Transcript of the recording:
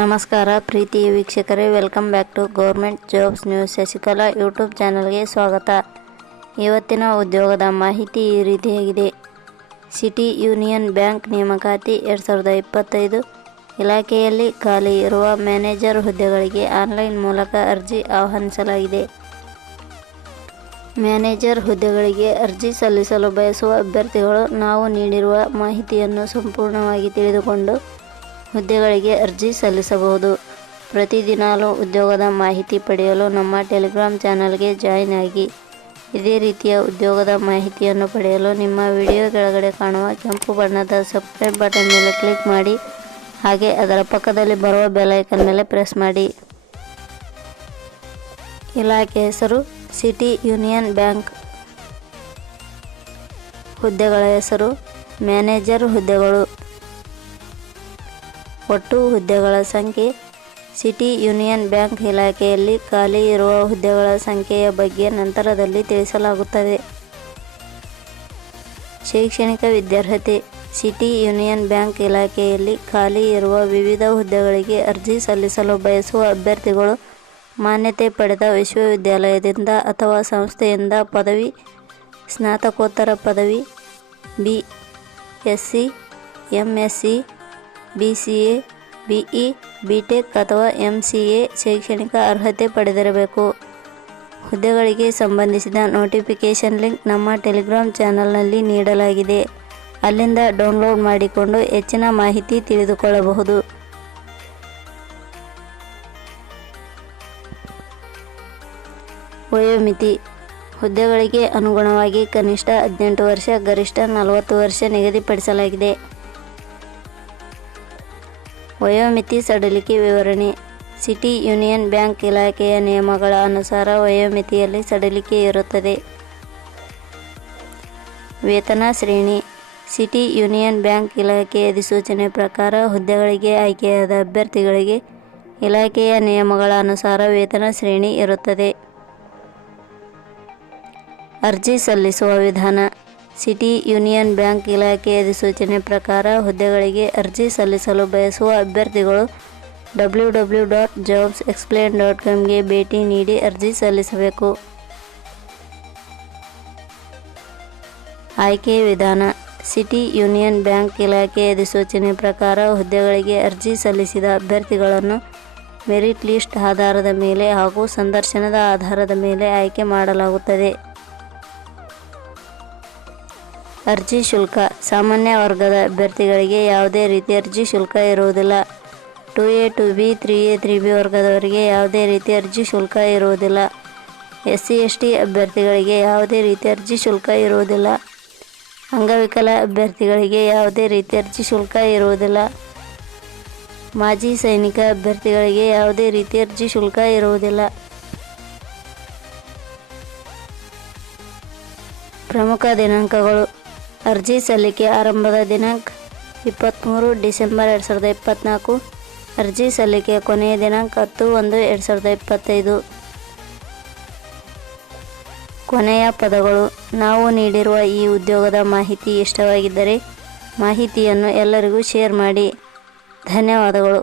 ನಮಸ್ಕಾರ ಪ್ರೀತಿಯ ವೀಕ್ಷಕರೇ, welcome back to government jobs news Shashikala YouTube ಚಾನಲ್ಗೆ ಸ್ವಾಗತ. ಇವತ್ತಿನ ಉದ್ಯೋಗದ ಮಾಹಿತಿ ಈ ರೀತಿಯಾಗಿದೆ. ಸಿಟಿ ಯೂನಿಯನ್ ಬ್ಯಾಂಕ್ ನೇಮಕಾತಿ 2025 ಇಲಾಖೆಯಲ್ಲಿ ಖಾಲಿ ಇರುವ ಮ್ಯಾನೇಜರ್ ಹುದ್ದೆಗಳಿಗೆ ಆನ್ಲೈನ್ ಮೂಲಕ ಅರ್ಜಿ ಆಹ್ವಾನಿಸಲಾಗಿದೆ. ಮ್ಯಾನೇಜರ್ ಹುದ್ದೆಗಳಿಗೆ ಅರ್ಜಿ ಸಲ್ಲಿಸಲು ಬಯಸುವ ಅಭ್ಯರ್ಥಿಗಳು ನಾವು ನೀಡಿರುವ ಮಾಹಿತಿಯನ್ನು ಸಂಪೂರ್ಣವಾಗಿ ತಿಳಿದುಕೊಂಡು ಹುದ್ದೆಗಳಿಗೆ ಅರ್ಜಿ ಸಲ್ಲಿಸಬಹುದು. ಪ್ರತಿದಿನಾಲೂ ಉದ್ಯೋಗದ ಮಾಹಿತಿ ಪಡೆಯಲು ನಮ್ಮ ಟೆಲಿಗ್ರಾಮ್ ಚಾನಲ್ಗೆ ಜಾಯಿನ್ ಆಗಿ. ಇದೇ ರೀತಿಯ ಉದ್ಯೋಗದ ಮಾಹಿತಿಯನ್ನು ಪಡೆಯಲು ನಿಮ್ಮ ವಿಡಿಯೋ ಕೆಳಗಡೆ ಕಾಣುವ ಕೆಂಪು ಬಣ್ಣದ ಸಬ್ಸ್ಕ್ರೈಬ್ ಬಟನ್ ಮೇಲೆ ಕ್ಲಿಕ್ ಮಾಡಿ, ಹಾಗೆ ಅದರ ಪಕ್ಕದಲ್ಲಿ ಬರುವ ಬೆಲ್ ಐಕನ್ ಮೇಲೆ ಪ್ರೆಸ್ ಮಾಡಿ. ಇಲಾಖೆ ಹೆಸರು ಸಿಟಿ ಯೂನಿಯನ್ ಬ್ಯಾಂಕ್. ಹುದ್ದೆಗಳ ಹೆಸರು ಮ್ಯಾನೇಜರ್ ಹುದ್ದೆಗಳು. ಒಟ್ಟು ಹುದ್ದೆಗಳ ಸಂಖ್ಯೆ. ಸಿಟಿ ಯೂನಿಯನ್ ಬ್ಯಾಂಕ್ ಇಲಾಖೆಯಲ್ಲಿ ಖಾಲಿ ಇರುವ ಹುದ್ದೆಗಳ ಸಂಖ್ಯೆಯ ಬಗ್ಗೆ ನಂತರದಲ್ಲಿ ತಿಳಿಸಲಾಗುತ್ತದೆ. ಶೈಕ್ಷಣಿಕ ವಿದ್ಯಾರ್ಹತೆ. ಸಿಟಿ ಯೂನಿಯನ್ ಬ್ಯಾಂಕ್ ಇಲಾಖೆಯಲ್ಲಿ ಖಾಲಿ ಇರುವ ವಿವಿಧ ಹುದ್ದೆಗಳಿಗೆ ಅರ್ಜಿ ಸಲ್ಲಿಸಲು ಬಯಸುವ ಅಭ್ಯರ್ಥಿಗಳು ಮಾನ್ಯತೆ ಪಡೆದ ವಿಶ್ವವಿದ್ಯಾಲಯದಿಂದ ಅಥವಾ ಸಂಸ್ಥೆಯಿಂದ ಪದವಿ, ಸ್ನಾತಕೋತ್ತರ ಪದವಿ, BSc, MSc, BCA, BE, BTech ಅಥವಾ MCA ಶೈಕ್ಷಣಿಕ ಅರ್ಹತೆ ಪಡೆದಿರಬೇಕು. ಹುದ್ದೆಗಳಿಗೆ ಸಂಬಂಧಿಸಿದ ನೋಟಿಫಿಕೇಷನ್ ಲಿಂಕ್ ನಮ್ಮ ಟೆಲಿಗ್ರಾಮ್ ಚಾನಲ್ನಲ್ಲಿ ನೀಡಲಾಗಿದೆ. ಅಲ್ಲಿಂದ ಡೌನ್ಲೋಡ್ ಮಾಡಿಕೊಂಡು ಹೆಚ್ಚಿನ ಮಾಹಿತಿ ತಿಳಿದುಕೊಳ್ಳಬಹುದು. ವಯೋಮಿತಿ. ಹುದ್ದೆಗಳಿಗೆ ಅನುಗುಣವಾಗಿ ಕನಿಷ್ಠ 18 ವರ್ಷ, ಗರಿಷ್ಠ 40 ವರ್ಷ ನಿಗದಿಪಡಿಸಲಾಗಿದೆ. ವಯೋಮಿತಿ ಸಡಿಲಿಕೆ ವಿವರಣೆ. ಸಿಟಿ ಯೂನಿಯನ್ ಬ್ಯಾಂಕ್ ಇಲಾಖೆಯ ನಿಯಮಗಳ ಅನುಸಾರ ವಯೋಮಿತಿಯಲ್ಲಿ ಸಡಿಲಿಕೆ ಇರುತ್ತದೆ. ವೇತನ ಶ್ರೇಣಿ. ಸಿಟಿ ಯೂನಿಯನ್ ಬ್ಯಾಂಕ್ ಇಲಾಖೆಯ ಅಧಿಸೂಚನೆ ಪ್ರಕಾರ ಹುದ್ದೆಗಳಿಗೆ ಆಯ್ಕೆಯಾದ ಅಭ್ಯರ್ಥಿಗಳಿಗೆ ಇಲಾಖೆಯ ನಿಯಮಗಳ ಅನುಸಾರ ವೇತನ ಶ್ರೇಣಿ ಇರುತ್ತದೆ. ಅರ್ಜಿ ಸಲ್ಲಿಸುವ ವಿಧಾನ. ಸಿಟಿ ಯೂನಿಯನ್ ಬ್ಯಾಂಕ್ ಇಲಾಖೆಯ ಅಧಿಸೂಚನೆ ಪ್ರಕಾರ ಹುದ್ದೆಗಳಿಗೆ ಅರ್ಜಿ ಸಲ್ಲಿಸಲು ಬಯಸುವ ಅಭ್ಯರ್ಥಿಗಳು www.jobsexplain.com ಭೇಟಿ ನೀಡಿ ಅರ್ಜಿ ಸಲ್ಲಿಸಬೇಕು. ಆಯ್ಕೆ ವಿಧಾನ. ಸಿಟಿ ಯೂನಿಯನ್ ಬ್ಯಾಂಕ್ ಇಲಾಖೆಯ ಅಧಿಸೂಚನೆ ಪ್ರಕಾರ ಹುದ್ದೆಗಳಿಗೆ ಅರ್ಜಿ ಸಲ್ಲಿಸಿದ ಅಭ್ಯರ್ಥಿಗಳನ್ನು ಮೆರಿಟ್ ಲಿಸ್ಟ್ ಆಧಾರದ ಮೇಲೆ ಹಾಗೂ ಸಂದರ್ಶನದ ಆಧಾರದ ಮೇಲೆ ಆಯ್ಕೆ ಮಾಡಲಾಗುತ್ತದೆ. ಅರ್ಜಿ ಶುಲ್ಕ. ಸಾಮಾನ್ಯ ವರ್ಗದ ಅಭ್ಯರ್ಥಿಗಳಿಗೆ ಯಾವುದೇ ರೀತಿ ಅರ್ಜಿ ಶುಲ್ಕ ಇರುವುದಿಲ್ಲ. 2A 2B 3A 3B ವರ್ಗದವರಿಗೆ ಯಾವುದೇ ರೀತಿ ಅರ್ಜಿ ಶುಲ್ಕ ಇರುವುದಿಲ್ಲ. SC ST ಅಭ್ಯರ್ಥಿಗಳಿಗೆ ಯಾವುದೇ ರೀತಿ ಅರ್ಜಿ ಶುಲ್ಕ ಇರುವುದಿಲ್ಲ. ಅಂಗವಿಕಲ ಅಭ್ಯರ್ಥಿಗಳಿಗೆ ಯಾವುದೇ ರೀತಿ ಅರ್ಜಿ ಶುಲ್ಕ ಇರುವುದಿಲ್ಲ. ಮಾಜಿ ಸೈನಿಕ ಅಭ್ಯರ್ಥಿಗಳಿಗೆ ಯಾವುದೇ ರೀತಿ ಅರ್ಜಿ ಶುಲ್ಕ ಇರುವುದಿಲ್ಲ. ಪ್ರಮುಖ ದಿನಾಂಕಗಳು. ಅರ್ಜಿ ಸಲ್ಲಿಕೆ ಆರಂಭದ ದಿನಾಂಕ 23 ಡಿಸೆಂಬರ್ 2024. ಅರ್ಜಿ ಸಲ್ಲಿಕೆ ಕೊನೆಯ ದಿನಾಂಕ 10/1/2025. ಕೊನೆಯ ಪದಗಳು. ನಾವು ನೀಡಿರುವ ಈ ಉದ್ಯೋಗದ ಮಾಹಿತಿ ಇಷ್ಟವಾಗಿದ್ದರೆ ಮಾಹಿತಿಯನ್ನು ಎಲ್ಲರಿಗೂ ಶೇರ್ ಮಾಡಿ. ಧನ್ಯವಾದಗಳು.